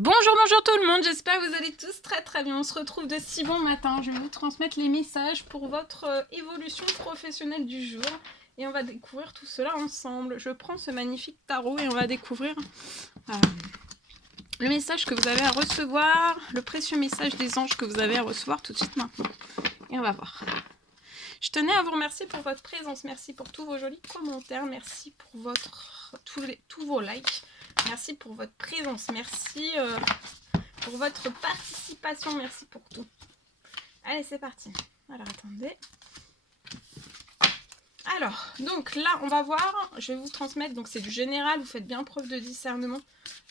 Bonjour tout le monde, j'espère que vous allez tous très bien. On se retrouve de si bon matin. Je vais vous transmettre les messages pour votre évolution professionnelle du jour. Et on va découvrir tout cela ensemble. Je prends ce magnifique tarot et on va découvrir le message que vous avez à recevoir, le précieux message des anges que vous avez à recevoir tout de suite maintenant. Et on va voir. Je tenais à vous remercier pour votre présence. Merci pour tous vos jolis commentaires. Merci pour tous vos likes. Merci pour votre présence. Merci pour votre participation. Merci pour tout. Allez, c'est parti. Alors, attendez. Alors, donc là, on va voir. Je vais vous transmettre. Donc, c'est du général. Vous faites bien preuve de discernement.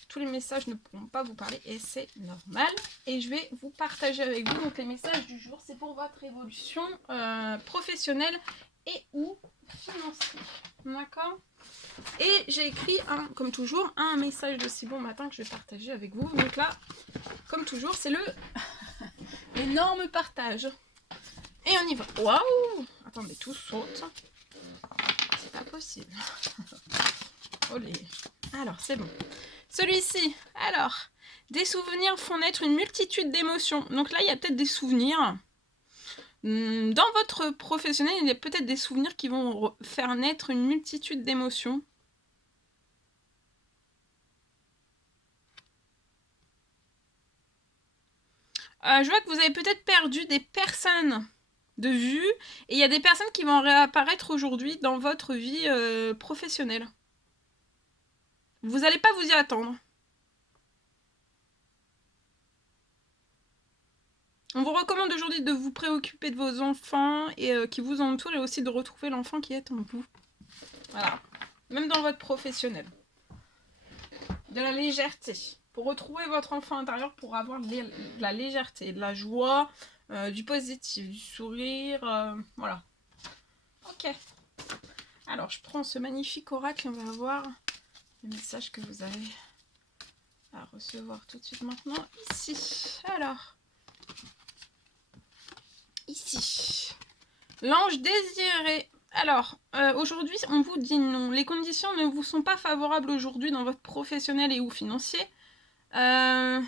Tous les messages ne pourront pas vous parler et c'est normal. Et je vais vous partager avec vous. Donc, les messages du jour, c'est pour votre évolution professionnelle et ou financière. D'accord ? Et j'ai écrit, comme toujours, un message de si bon matin que je vais partager avec vous. Donc là, comme toujours, c'est l'énorme partage. Et on y va. Waouh! Attendez, tout saute. C'est pas possible. Olé. Alors, c'est bon. Celui-ci, alors, des souvenirs font naître une multitude d'émotions. Donc là, il y a peut-être des souvenirs. Dans votre professionnel, il y a peut-être des souvenirs qui vont faire naître une multitude d'émotions. Je vois que vous avez peut-être perdu des personnes de vue et il y a des personnes qui vont réapparaître aujourd'hui dans votre vie professionnelle. Vous n'allez pas vous y attendre. On vous recommande aujourd'hui de vous préoccuper de vos enfants et qui vous entourent et aussi de retrouver l'enfant qui est en vous. Voilà. Même dans votre professionnel. De la légèreté. Pour retrouver votre enfant intérieur, pour avoir de la légèreté, de la joie, du positif, du sourire. Voilà. Ok. Alors, je prends ce magnifique oracle et on va voir le message que vous avez à recevoir tout de suite maintenant. Ici. Alors. Ici. L'ange désiré. Alors, aujourd'hui, on vous dit non. Les conditions ne vous sont pas favorables aujourd'hui dans votre professionnel et ou financier. Va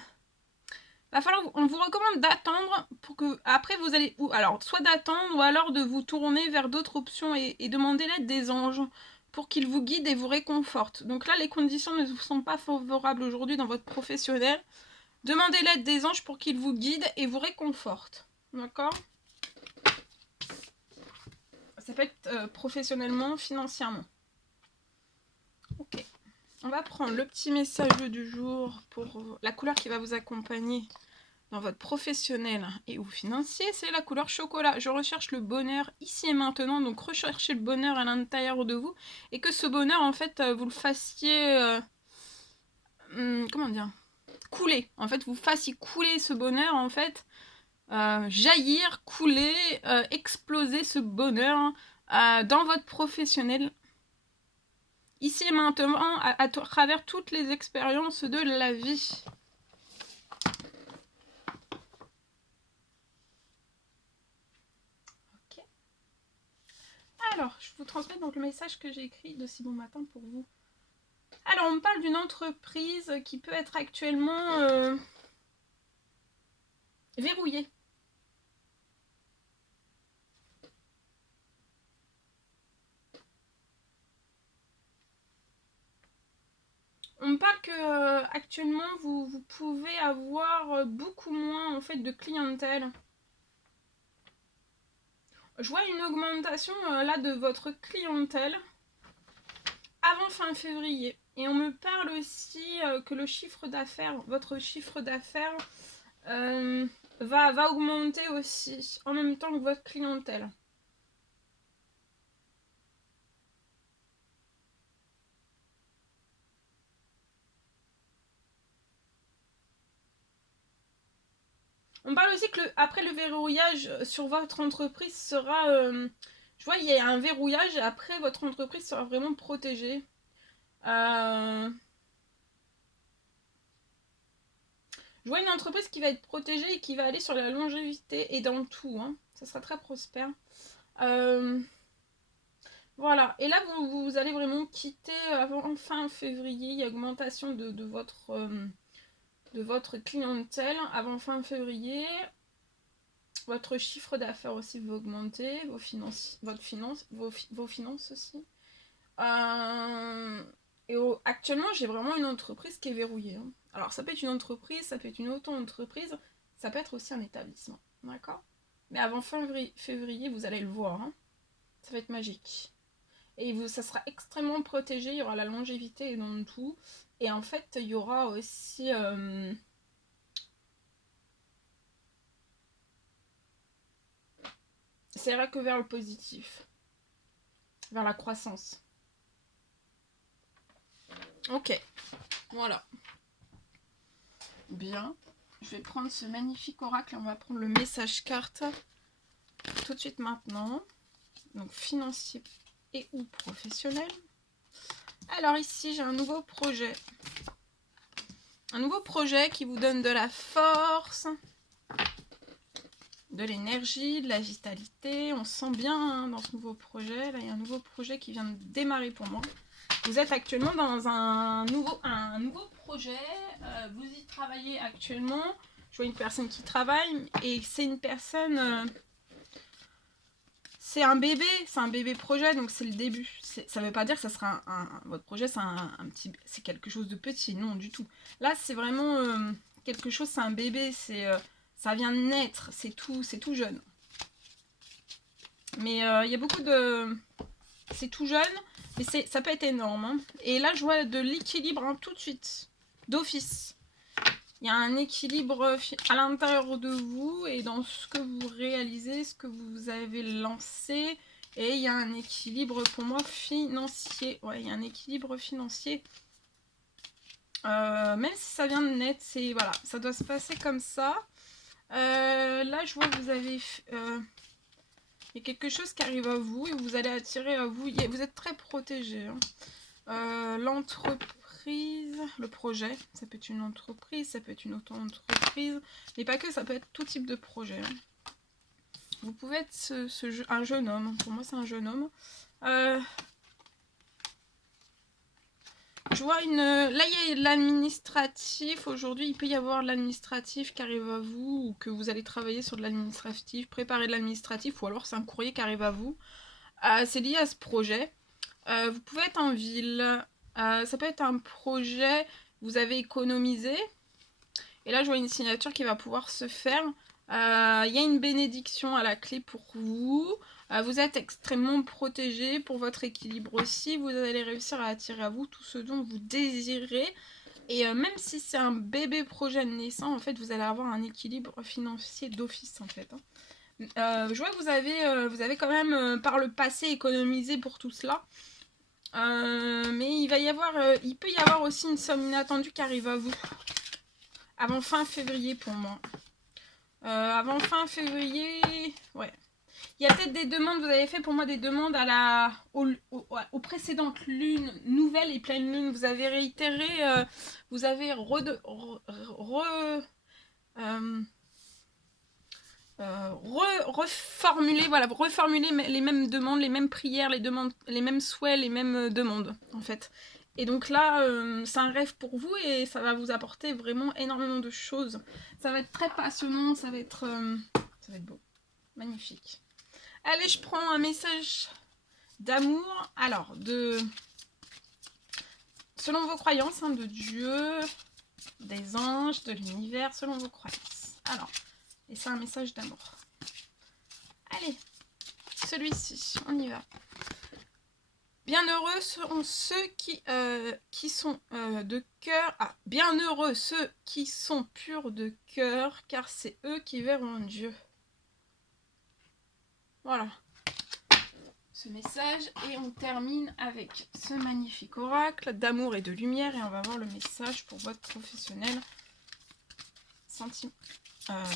falloir, on vous recommande d'attendre pour que après vous allez, alors soit d'attendre ou alors de vous tourner vers d'autres options et demander l'aide des anges pour qu'ils vous guident et vous réconfortent. Donc là, les conditions ne vous sont pas favorables aujourd'hui dans votre professionnel. Demandez l'aide des anges pour qu'ils vous guident et vous réconfortent. D'accord ? Ça peut être professionnellement, financièrement. Ok. On va prendre le petit message du jour pour la couleur qui va vous accompagner dans votre professionnel et ou financier, c'est la couleur chocolat. Je recherche le bonheur ici et maintenant, donc recherchez le bonheur à l'intérieur de vous et que ce bonheur, en fait, vous le fassiez... comment dire ? Couler. En fait, vous fassiez couler ce bonheur, en fait, jaillir, couler, exploser ce bonheur dans votre professionnel ici et maintenant, à travers toutes les expériences de la vie. Ok. Alors, je vous transmets donc le message que j'ai écrit de si bon matin pour vous. Alors, on me parle d'une entreprise qui peut être actuellement verrouillée. On me parle que actuellement vous pouvez avoir beaucoup moins en fait de clientèle. Je vois une augmentation là de votre clientèle avant fin février. Et on me parle aussi que le chiffre d'affaires, votre chiffre d'affaires va augmenter aussi en même temps que votre clientèle. On parle aussi que après le verrouillage sur votre entreprise sera... je vois, il y a un verrouillage et après votre entreprise sera vraiment protégée. Je vois une entreprise qui va être protégée et qui va aller sur la longévité et dans tout. Hein. Ça sera très prospère. Voilà. Et là, vous allez vraiment quitter avant fin février. Il y a augmentation de votre... de votre clientèle avant fin février. Votre chiffre d'affaires aussi va augmenter, vos finances aussi. Actuellement, j'ai vraiment une entreprise qui est verrouillée. Hein. Alors, ça peut être une entreprise, ça peut être une auto-entreprise, ça peut être aussi un établissement. D'accord? Mais avant fin février, vous allez le voir. Hein. Ça va être magique. Et ça sera extrêmement protégé, il y aura la longévité dans tout. Et en fait, il y aura aussi... ça ira que vers le positif. Vers la croissance. Ok. Voilà. Bien. Je vais prendre ce magnifique oracle. On va prendre le message carte tout de suite maintenant. Donc, financier et ou professionnel. Alors ici, j'ai un nouveau projet. Un nouveau projet qui vous donne de la force, de l'énergie, de la vitalité. On se sent bien hein, dans ce nouveau projet. Là, il y a un nouveau projet qui vient de démarrer pour moi. Vous êtes actuellement dans un nouveau projet. Vous y travaillez actuellement. Je vois une personne qui travaille et c'est une personne... c'est un bébé projet, donc c'est le début. Ça ne veut pas dire que ça sera votre projet, c'est quelque chose de petit, non du tout. Là, c'est vraiment quelque chose, c'est un bébé, ça vient de naître, c'est tout jeune. Mais il y a beaucoup de... C'est tout jeune, mais ça peut être énorme. Hein. Et là, je vois de l'équilibre hein, tout de suite, d'office. Il y a un équilibre à l'intérieur de vous et dans ce que vous réalisez, ce que vous avez lancé. Et il y a un équilibre pour moi financier. Ouais, il y a un équilibre financier. Même si ça vient de net, voilà, ça doit se passer comme ça. Là, je vois que vous avez... il y a quelque chose qui arrive à vous et vous allez attirer à vous. Vous êtes très protégé. Hein. L'entreprise, le projet, ça peut être une entreprise, ça peut être une auto-entreprise, mais pas que, ça peut être tout type de projet. Hein. Vous pouvez être un jeune homme, pour moi c'est un jeune homme. Je vois là il y a l'administratif, aujourd'hui il peut y avoir de l'administratif qui arrive à vous, ou que vous allez travailler sur de l'administratif, préparer de l'administratif, ou alors c'est un courrier qui arrive à vous. C'est lié à ce projet. Vous pouvez être en ville, ça peut être un projet, vous avez économisé, et là je vois une signature qui va pouvoir se faire. Il y a une bénédiction à la clé pour vous. Vous êtes extrêmement protégé pour votre équilibre aussi. Vous allez réussir à attirer à vous tout ce dont vous désirez. Et même si c'est un bébé projet naissant, en fait, vous allez avoir un équilibre financier d'office, en fait. Hein. Je vois que vous avez quand même, par le passé, économisé pour tout cela. Mais il peut y avoir aussi une somme inattendue qui arrive à vous. Avant fin février pour moi. Avant fin février, ouais. Il y a peut-être des demandes, vous avez fait pour moi des demandes aux précédentes lunes, nouvelles et pleines lunes. Vous avez réitéré, vous avez reformulé, voilà, reformuler les mêmes demandes, les mêmes prières, les mêmes souhaits, les mêmes demandes, en fait. Et donc là, c'est un rêve pour vous et ça va vous apporter vraiment énormément de choses. Ça va être très passionnant, ça va être beau. Magnifique. Allez, je prends un message d'amour. Alors, selon vos croyances, hein, de Dieu, des anges, de l'univers, selon vos croyances. Alors, et c'est un message d'amour. Allez, celui-ci, on y va. Bienheureux sont ceux qui sont de cœur. Ah, bienheureux ceux qui sont purs de cœur, car c'est eux qui verront Dieu. Voilà. Ce message et on termine avec ce magnifique oracle d'amour et de lumière et on va voir le message pour votre professionnel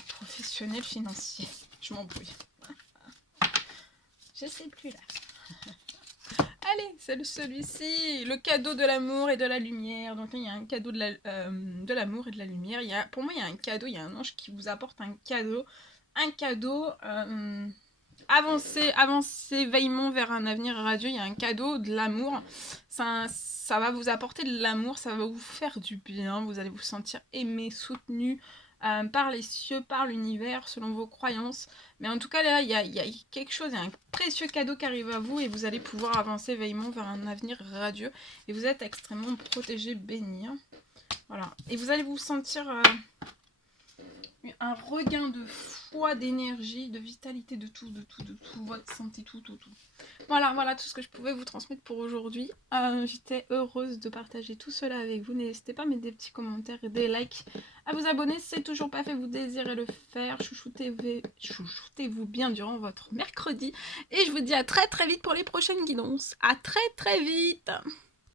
professionnel financier. Je m'embrouille. Je sais plus là. Allez, c'est celui-ci, le cadeau de l'amour et de la lumière. Donc il y a un cadeau de l'amour et de la lumière. Pour moi, il y a un cadeau, il y a un ange qui vous apporte un cadeau avancez vaillamment vers un avenir radieux. Il y a un cadeau, de l'amour. Ça va vous apporter de l'amour, ça va vous faire du bien. Vous allez vous sentir aimé, soutenu par les cieux, par l'univers, selon vos croyances. Mais en tout cas, là, il y a quelque chose, il y a un précieux cadeau qui arrive à vous et vous allez pouvoir avancer vaillamment vers un avenir radieux. Et vous êtes extrêmement protégé, béni. Voilà. Et vous allez vous sentir un regain de foi, d'énergie, de vitalité, de tout, votre santé, tout. Voilà tout ce que je pouvais vous transmettre pour aujourd'hui. J'étais heureuse de partager tout cela avec vous. N'hésitez pas à mettre des petits commentaires et des likes, à vous abonner si c'est toujours pas fait, vous désirez le faire. Chouchoutez-vous bien durant votre mercredi. Et je vous dis à très vite pour les prochaines guidances. À très vite.